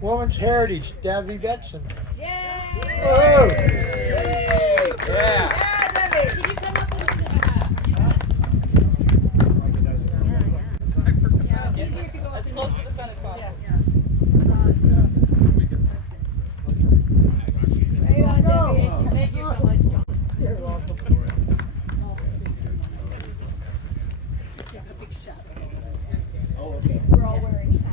Women's Heritage, Debbie Benson. Yay! Woohoo! Yeah. Yeah, Debbie! Can you come up with this? Yeah, it's easier if you go as close to the sun as possible. Right on, Debbie. Thank you so much. You're welcome. Yeah, a big shot. Oh, okay. We're all wearing hats.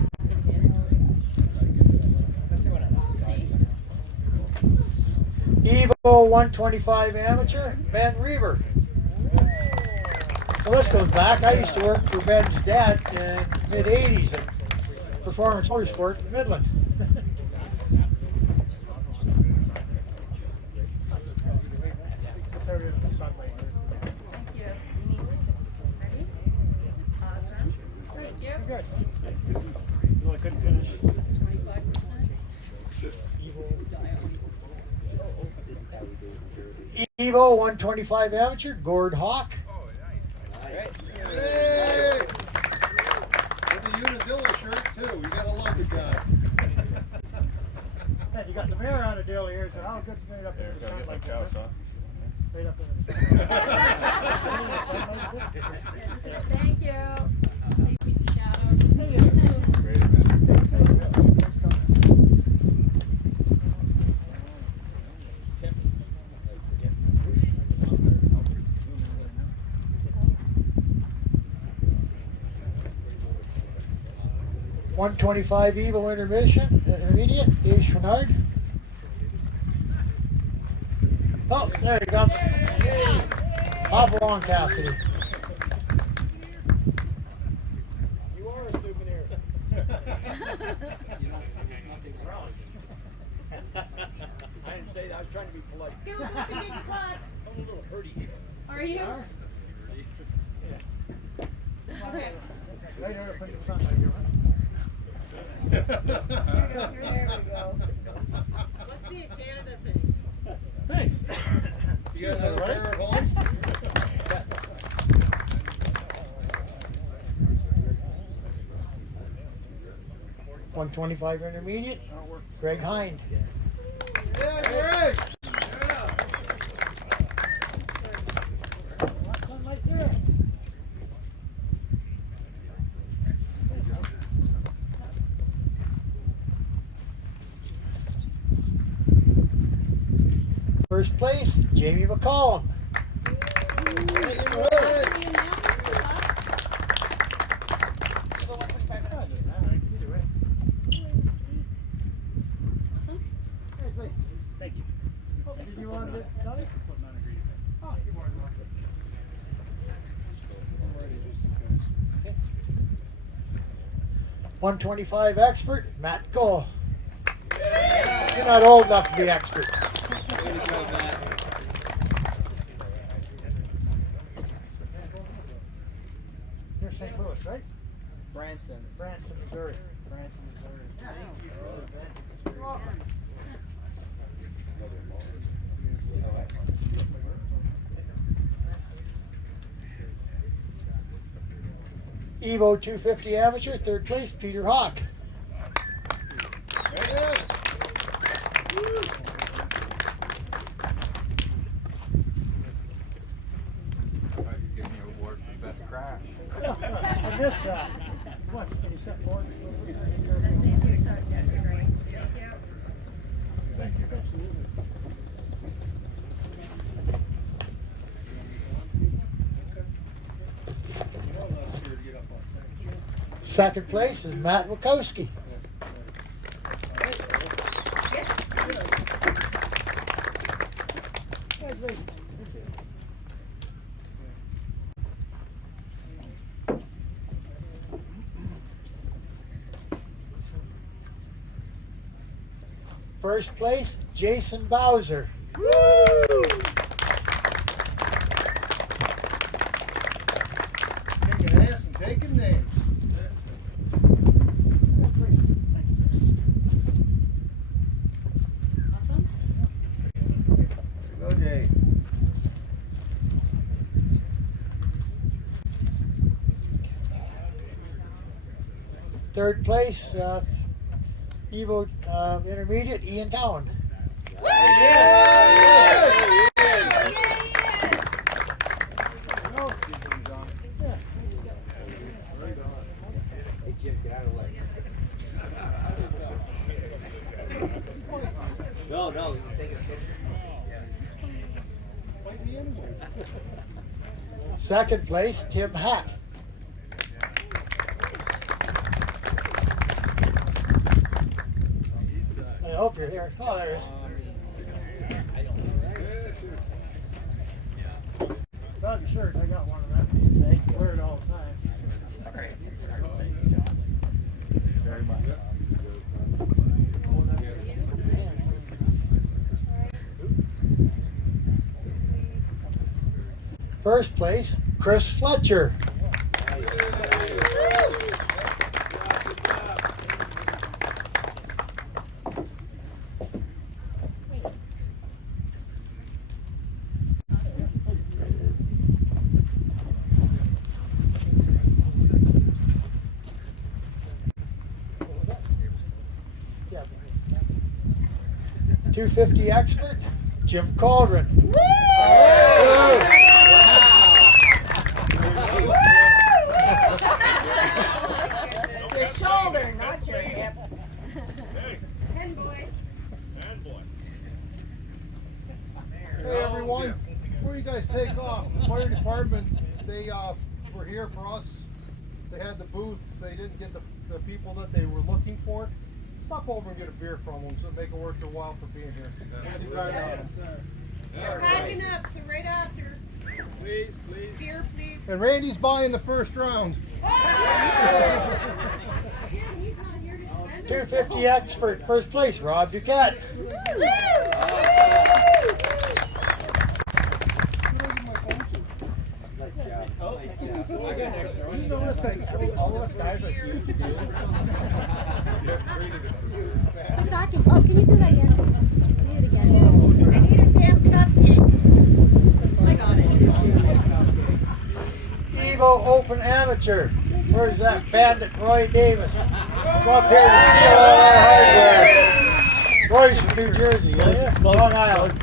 Evo 125 Amateur, Ben Reaver. So this goes back. I used to work for Ben's dad in the mid-'80s at Performance Motorsport in Midland. Thank you. Ready? Awesome. Thank you. Good. No, I couldn't finish. 25%. Evo 125 Amateur, Gord Hawk. Hey! With the Unadilla shirt too. We gotta love the guy. Hey, you got the mirror on the deal here, so how good's made up in the sun like that? Made up in the sun. Thank you. Save me the shadows. Great event. 125 Evo Intermediate, Dave Schwannard. Oh, there he comes. Hop along, Cassidy. You are a souvenir. I didn't say that. I was trying to be polite. Go up and get caught. I'm a little hurty here. Are you? Okay. There we go. Must be a Canada thing. Thanks. You guys have a pair at home? 125 Intermediate, Greg Hind. Yeah, Greg! Something like that. First place, Jamie McCollum. Thank you. Did you want it, Dolly? Oh, you're more than welcome. 125 expert, Matt Cole. You're not old enough to be expert. Way to go, Matt. You're St. Louis, right? Branson. Branson, Missouri. Branson, Missouri. Thank you, brother. You're welcome. Evo 250 Amateur, third place, Peter Hawk. Give me an award for best crash. On this side. What, can you set forward? Thank you, so that'd be great. Thank you. Absolutely. Second place is Matt Wachowski. First place, Jason Bowser. Kicking ass and taking names. Awesome. Go, Jay. Third place, Evo Intermediate, Ian Cowan. No, he's taking a picture. Second place, Tim Hack. I hope you're here. Oh, there he is. About your shirt, I got one of them. I wear it all the time. Very much. First place, Chris Fletcher. Yeah. 250 expert, Jim Cauldron. Your shoulder, not your hip. Hey everyone, before you guys take off, the fire department, they were here for us. They had the booth, they didn't get the people that they were looking for. Stop over and get a beer from them so make it worth their while for being here. They're packing up, so right after. Please, please. Beer, please. And Randy's buying the first round. 250 expert, first place, Rob Duquette. All of us guys are huge deals. I'm talking. Oh, can you do that again? Do it again. I need a damn cupcake. I got it. Evo Open Amateur. Where's that bandit Roy Davis? Come up here to steal all our hardware. Roy's from New Jersey, yeah? Long Island.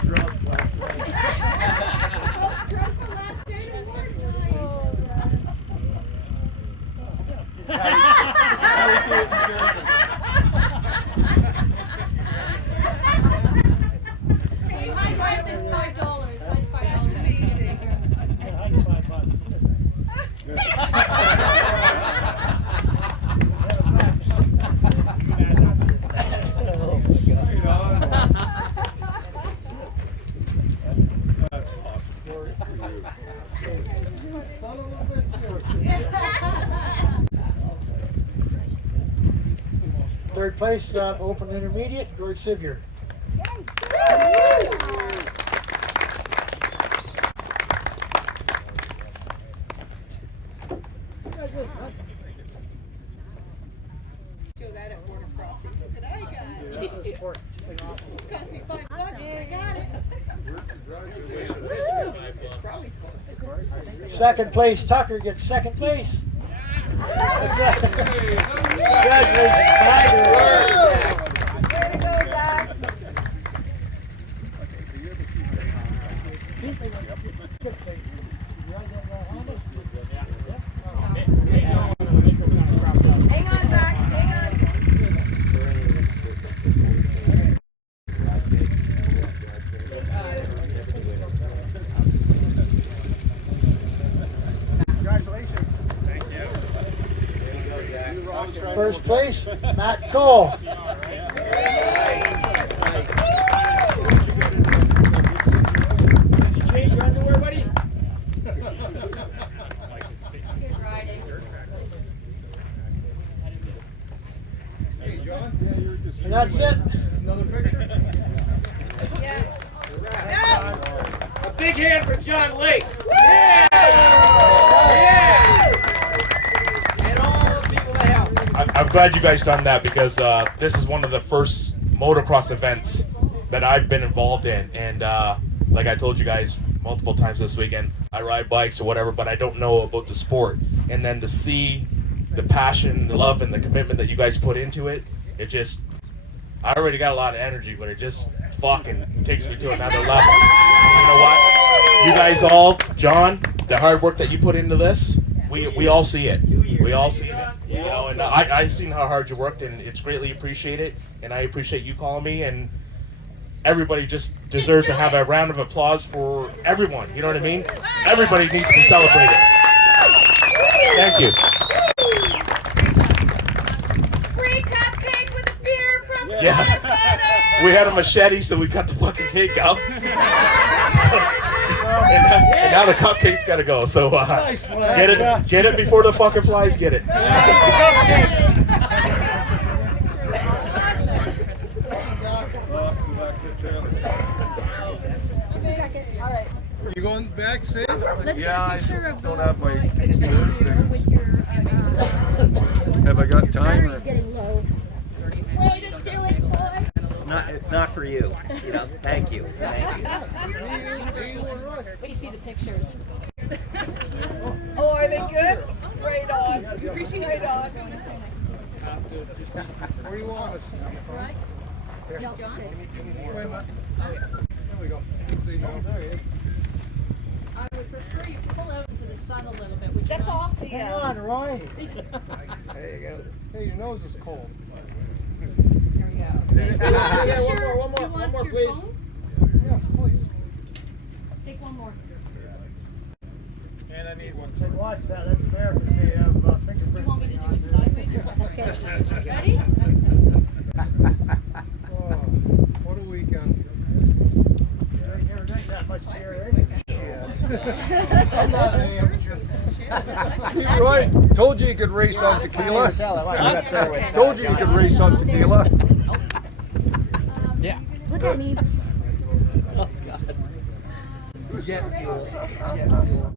Hey, my wife did $5. Like Third place, Open Intermediate, George Sivier. Show that at border crossing. Look what I got. Cost me $5, but I got it. Second place, Tucker gets second place. Congratulations, Tiger. Way to go, Zach. Hang on, Zach. Hang on. First place, Matt Cole. Change your underwear, buddy? good riding. And that's it. Another picture? A big hand for John Lake. Yeah! Yeah! And all the people that helped. I'm glad you guys done that because this is one of the first motocross events that I've been involved in, and like I told you guys multiple times this weekend, I ride bikes or whatever, but I don't know about the sport. And then to see the passion, the love, and the commitment that you guys put into it, it just I already got a lot of energy, but it just fucking takes me to another level. And you know what? You guys all, John, the hard work that you put into this, we all see it. We all see it. You know, and I seen how hard you worked, and it's greatly appreciated. And I appreciate you calling me, and everybody just deserves to have a round of applause for everyone. You know what I mean? Everybody needs to be celebrated. Thank you. Free cupcake with a beer from Yeah. We had a machete, so we cut the fucking cake up. And now the cupcake's gotta go. So get it before the fucking flies get it. You going back safe? Let's Yeah, get a picture I of don't the have my picture here with your Have I got time? Or? getting low. way to do it, boy. It's not for you. You know, thank you. Thank you. Wait, you see the pictures. Oh, are they good? Right on. Appreciate it. Right on. Where you want us? Right? John? Wait a minute. There we go. See, no, there he is. I would prefer you pull out into the sun a little bit. Would you Step mind? off the. Hang on, Roy. There you go. Hey, your nose is cold. Do you want a picture? one more, Do you want your please. phone? Yes, please. Take one more. And I need one. Say, watch that. That's American. They have Do you fingerprints. want me to do it sideways? Okay. Ready? Oh, what a weekend. You never drink that much beer, eh? I'm not an amateur. Steve Roy, told you could race on tequila. Told you could race on tequila. Yeah. Look at me. Oh, God. Jet fuel.